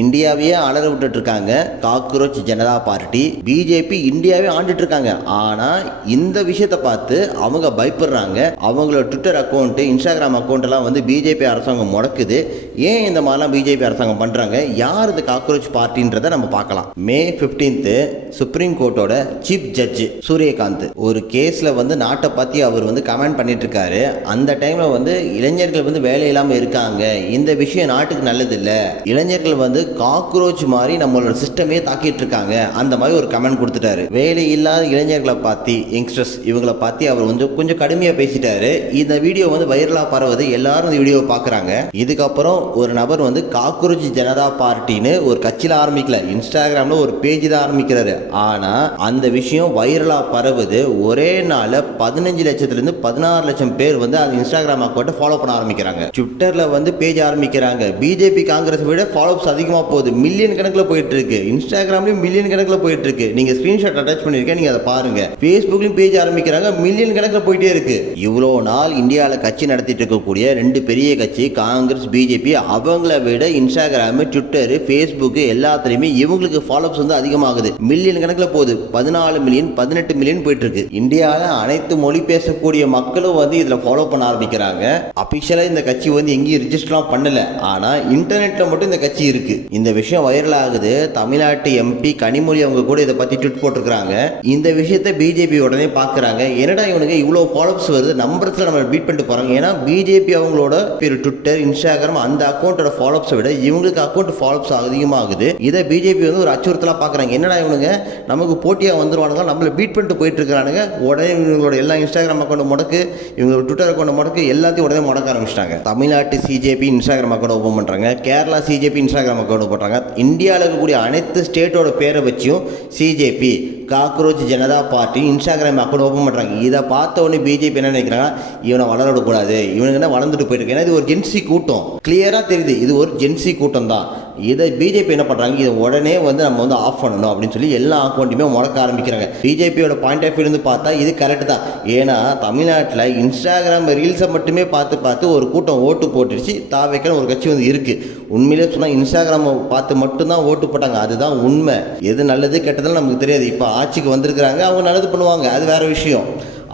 இந்தியாவையே அலற விட்டுட்டு இருக்காங்க காக்ரோச் ஜனதா பார்ட்டி. பிஜேபி இந்தியாவே ஆண்டுட்டு இருக்காங்க. ஆனா இந்த விஷயத்தை பார்த்து அவங்க பயப்படுறாங்க. அவங்களோட ட்விட்டர் அக்கௌண்ட், இன்ஸ்டாகிராம் அக்கௌண்ட் எல்லாம் வந்து பிஜேபி அரசாங்கம் முடக்குது. ஏன் இந்த மாதிரிலாம் பிஜேபி அரசாங்கம் பண்றாங்க? யார் இந்த காக்ரோச் பார்ட்டின்றத நம்ம பார்க்கலாம். மே 15 சுப்ரீம் கோர்ட்டோட சீஃப் ஜட்ஜ் சூரியகாந்த் ஒரு கேஸ்ல வந்து நாட்டை பத்தி அவர் வந்து கமெண்ட் பண்ணிட்டு இருக்காரு. அந்த டைம்ல வந்து இளைஞர்கள் வந்து வேலை இல்லாம இருக்காங்க, இந்த விஷயம் நாட்டுக்கு நல்லது இல்ல, இளைஞர்கள் வந்து காக்ரோச் மாதிரி நம்மளோட சிஸ்டமே தாக்கிட்டு இருக்காங்க, அந்த மாதிரி ஒரு கமெண்ட் கொடுத்துட்டாரு. வேலை இல்லாத இளைஞர்களை பார்த்து, யங்ஸ்டர்ஸ் இவங்களை பார்த்து அவர் வந்து கொஞ்சம் கடுமையா பேசிட்டாரு. இந்த வீடியோ வந்து வைரலா பரவுது, எல்லாரும் இந்த வீடியோ பாக்குறாங்க. இதுக்கப்புறம் ஒரு நபர் வந்து காக்ரோச் ஜனதா பார்ட்டின்னு ஒரு கட்சியில ஆரம்பிக்கல, இன்ஸ்டாகிராம்ல ஒரு பேஜ் தான் ஆரம்பிக்கிறாரு. ஆனா அந்த விஷயம் வைரலா பரவுது. ஒரே நாள் 15 லட்சத்திலிருந்து 16 லட்சம் பேர் வந்து அந்த இன்ஸ்டாகிராம் அக்கௌண்ட்டை ஃபாலோ பண்ண ஆரம்பிக்கிறாங்க. ட்விட்டர்ல வந்து பேஜ் ஆரம்பிக்கிறாங்க. பிஜேபி காங்கிரஸ் விட ஃபாலோவர்ஸ் அதிகமா போகுது, மில்லியன் கணக்கில் போயிட்டு இருக்கு. இன்ஸ்டாகிராம்லயும் மில்லியன் கணக்கில் போயிட்டு இருக்கு. நீங்க ஸ்கிரீன்ஷாட் அட்டாச் பண்ணிருக்கேன், நீங்க அதை பாருங்க. ஃபேஸ்புக்லயும் பேஜ் ஆரம்பிக்கிறாங்க, மில்லியன் கணக்கில் போயிட்டே இருக்கு. இவ்வளோ நாள் இந்தியாவில் கட்சி நடத்திட்டு இருக்கக்கூடிய 2 பெரிய கட்சி காங்கிரஸ், பிஜேபி, அவங்கள விட இன்ஸ்டாகிராம், ட்விட்டர், ஃபேஸ்புக் எல்லாத்துலயுமே இவங்களுக்கு ஃபாலோவர்ஸ் வந்து அதிகமாகுது. மில்லியன் கணக்கில் போகுது. 14 மில்லியன் 18 மில்லியன் போயிட்டு இருக்கு. இந்தியாவில் அனைத்து மொழி பேசக்கூடிய மக்களும் வந்து இதுல ஃபாலோ பண்ண ஆரம்பிக்கிறாங்க. அபிஷியலா இந்த கட்சி வந்து எங்கேயும் ரிஜிஸ்டர்லாம் பண்ணல, ஆனா இன்டர்நெட்ல மட்டும் இந்த கட்சி இருக்கு. இந்த விஷயம் வைரல் ஆகுது. தமிழ்நாட்டு எம்பி கனிமொழி அவங்க கூட இதை பத்தி ட்வீட் போட்டிருக்காங்க. இந்த விஷயத்தை பிஜேபி உடனே பாக்குறாங்க. என்னடா இவனுக்கு இவ்வளவு ஃபாலோவர்ஸ் வருது, நம்பர்ஸ்ல நம்ம பீட் பண்ணிட்டு போறாங்க. ஏன்னா பிஜேபி அவங்களோட பேர் ட்விட்டர், இன்ஸ்டாகிராம் அந்த அக்கௌண்டோட ஃபாலோவர்ஸை விட இவங்களுக்கு அக்கௌண்ட் ஃபாலோவர்ஸ் அதிகமாகுது. இதை பிஜேபி வந்து ஒரு அச்சுறுத்தலா பாக்குறாங்க. என்னடா இவனுங்க நமக்கு போட்டியா வந்துருவானுங்க, நம்மள பீட் பண்ணிட்டு போயிட்டு இருக்கானுங்க. உடனே இவங்களோட எல்லா இன்ஸ்டாகிராம் அக்கௌண்ட் முடக்கு, இவங்களோட ட்விட்டர் அக்கௌண்ட் முடக்கு, எல்லாத்தையும் உடனே முடக்க ஆரம்பிச்சிட்டாங்க. தமிழ்நாட்டு சிஜேபி இன்ஸ்டாகிராம் அக்கௌண்ட் ஓபன் பண்றாங்க. கேரளா சிஜேபி இன்ஸ்டாகிராம் அக்கௌண்ட் போட்டாங்க. இந்தியாவில் இருக்கக்கூடிய அனைத்து ஸ்டேட்டோட பேரை வச்சும் CJP cockroach Janata party Instagram account open பண்ணுறாங்க. இதை பார்த்த உடனே பிஜேபி என்ன நினைக்கிறாங்க, இவனை வளர விடக்கூடாது, இவனுக்கு என்ன வளர்ந்துட்டு போயிருக்கு. ஏன்னா இது ஒரு ஜென்சி கூட்டம், கிளியராக தெரியுது இது ஒரு ஜென்சி கூட்டம் தான். இதை பிஜேபி என்ன பண்ணுறாங்க, இதை உடனே வந்து நம்ம வந்து ஆஃப் பண்ணணும் அப்படின்னு சொல்லி எல்லா அக்கௌண்ட்டுமே முடக்க ஆரம்பிக்கிறாங்க. பிஜேபியோட பாயிண்ட் ஆஃப் வியூ பார்த்தா இது கரெக்ட் தான். ஏன்னா தமிழ்நாட்டில் இன்ஸ்டாகிராம் ரீல்ஸை மட்டுமே பார்த்து ஒரு கூட்டம் ஓட்டு போட்டுருச்சு. தாவேக்கான ஒரு கட்சி வந்து இருக்கு. உண்மையிலே சொன்னால் இன்ஸ்டாகிராம் பார்த்து மட்டும்தான் ஓட்டு போட்டாங்க, அதுதான் உண்மை. எது நல்லது கெட்டதுன்னு நமக்கு தெரியாது. இப்போ ஆட்சிக்கு வந்திருக்கிறாங்க, அவங்க நல்லது பண்ணுவாங்க, அது வேற விஷயம்.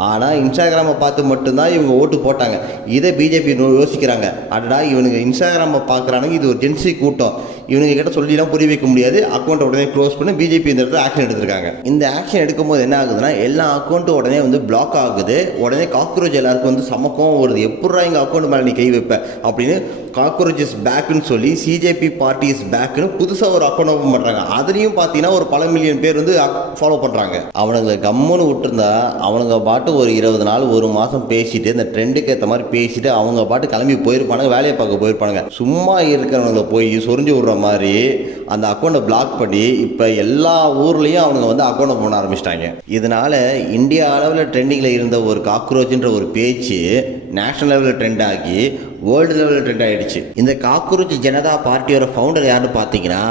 ஆனால் இன்ஸ்டாகிராமை பார்த்து மட்டும்தான் இவங்க ஓட்டு போட்டாங்க. இதை பிஜேபி யோசிக்கிறாங்க, அடடா இவனுங்க இன்ஸ்டாகிராமை பார்க்குறானுங்க, இது ஒரு ஜென்சி கூட்டம், இவனுங்க கிட்ட சொல்லிலாம் புரிய வைக்க முடியாது, அக்கௌண்ட்டை உடனே க்ளோஸ் பண்ணி பிஜேபி இந்த இடத்துல ஆக்ஷன் எடுத்திருக்காங்க. இந்த ஆக்ஷன் எடுக்கும்போது என்ன ஆகுதுன்னா, எல்லா அக்கௌண்ட்டும் உடனே வந்து பிளாக் ஆகுது. உடனே காக்ரோச் எல்லாருக்கும் வந்து சமக்கம் வருது. எப்படா எங்கள் அக்கௌண்ட் மேலே நீ கை வைப்ப அப்படின்னு காக்ரோச் இஸ் பேக்குன்னு சொல்லி சிஜேபி பார்ட்டி இஸ் பேக்குன்னு புதுசாக ஒரு அக்கௌண்ட் ஓப்பன் பண்ணுறாங்க. அதுலேயும் பார்த்தீங்கன்னா ஒரு பல மில்லியன் பேர் வந்து ஃபாலோ பண்ணுறாங்க. அவனுங்க கம்முன்னு விட்டுருந்தா அவனுங்க பாட்டு ஒரு 20 நாள் 1 மாதம் பேசிட்டு இந்த ட்ரெண்டுக்கு ஏற்ற மாதிரி பேசிட்டு அவங்க பாட்டு கிளம்பி போயிருப்பானுங்க, வேலையை பார்க்க போயிருப்பானுங்க. சும்மா இருக்கிறவங்களை போய் சொரிஞ்சு விடுற மாதிரி அந்த அக்கௌண்ட்டை பிளாக் பண்ணி இப்போ எல்லா ஊர்லேயும் அவனுங்க வந்து அக்கௌண்ட் பண்ண ஆரம்பிச்சிட்டாங்க. இதனால இந்தியா அளவில் ட்ரெண்டிங்கில் இருந்த ஒரு காக்ரோச்ன்ற ஒரு பேச்சு நேஷனல் லெவலில் ட்ரெண்ட் ஆகி வேர்ல்டு லெவலில் ட்ரெண்ட் ஆகிடுச்சு. இந்த காக்ரோச் ஜனதா பார்ட்டியோட ஃபவுண்டர் யாருன்னு பார்த்தீங்கன்னா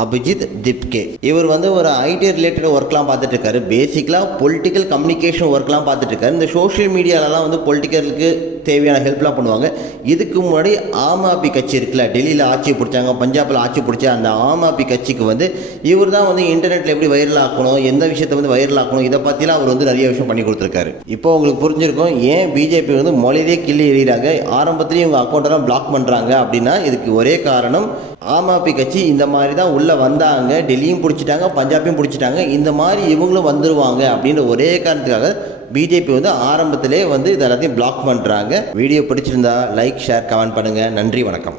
அபிஜித் திப்கே. இவர் வந்து ஒரு ஐடி ரிலேட்டட் ஒர்க்லாம் பார்த்துட்டு இருக்காரு. பேசிக்கலாக பொலிட்டிக்கல் கம்யூனிகேஷன் ஒர்க்லாம் பார்த்துட்டு இருக்காரு. இந்த சோஷியல் மீடியாலலாம் வந்து பொலிட்டிக்கலுக்கு தேவையான ஹெல்ப்லாம் பண்ணுவாங்க. இதுக்கு முன்னாடி ஆம் ஆத்மி கட்சி இருக்குல்ல, டெல்லியில் ஆட்சி பிடிச்சாங்க, பஞ்சாபில் ஆட்சி பிடிச்ச அந்த ஆம் ஆத்மி கட்சிக்கு வந்து இவர் தான் வந்து இன்டர்நெட்டில் எப்படி வைரல் ஆக்கணும், எந்த விஷயத்தை வந்து வைரல் ஆக்கணும், இதை பற்றிலாம் அவர் வந்து நிறைய விஷயம் பண்ணி கொடுத்துருக்காரு. இப்போ உங்களுக்கு புரிஞ்சிருக்கும் ஏன் பிஜேபி வந்து மொழியிலே கிள்ளி எறிகிறாங்க, ஆரம்பத்திலேயே இவங்க அக்கௌண்ட்டெல்லாம் பிளாக் பண்ணுறாங்க அப்படின்னா. இதுக்கு ஒரே காரணம் ஆம் ஆத்மி கட்சி இந்த மாதிரி தான் உள்ளே வந்தாங்க, டெல்லியும் பிடிச்சிட்டாங்க, பஞ்சாபையும் பிடிச்சிட்டாங்க, இந்த மாதிரி இவங்களும் வந்துருவாங்க அப்படின்ற ஒரே காரணத்துக்காக பிஜேபி வந்து ஆரம்பத்திலே வந்து இது எல்லாத்தையும் பிளாக் பண்ணுறாங்க. வீடியோ பிடிச்சிருந்தா லைக், ஷேர், கமெண்ட் பண்ணுங்கள். நன்றி, வணக்கம்.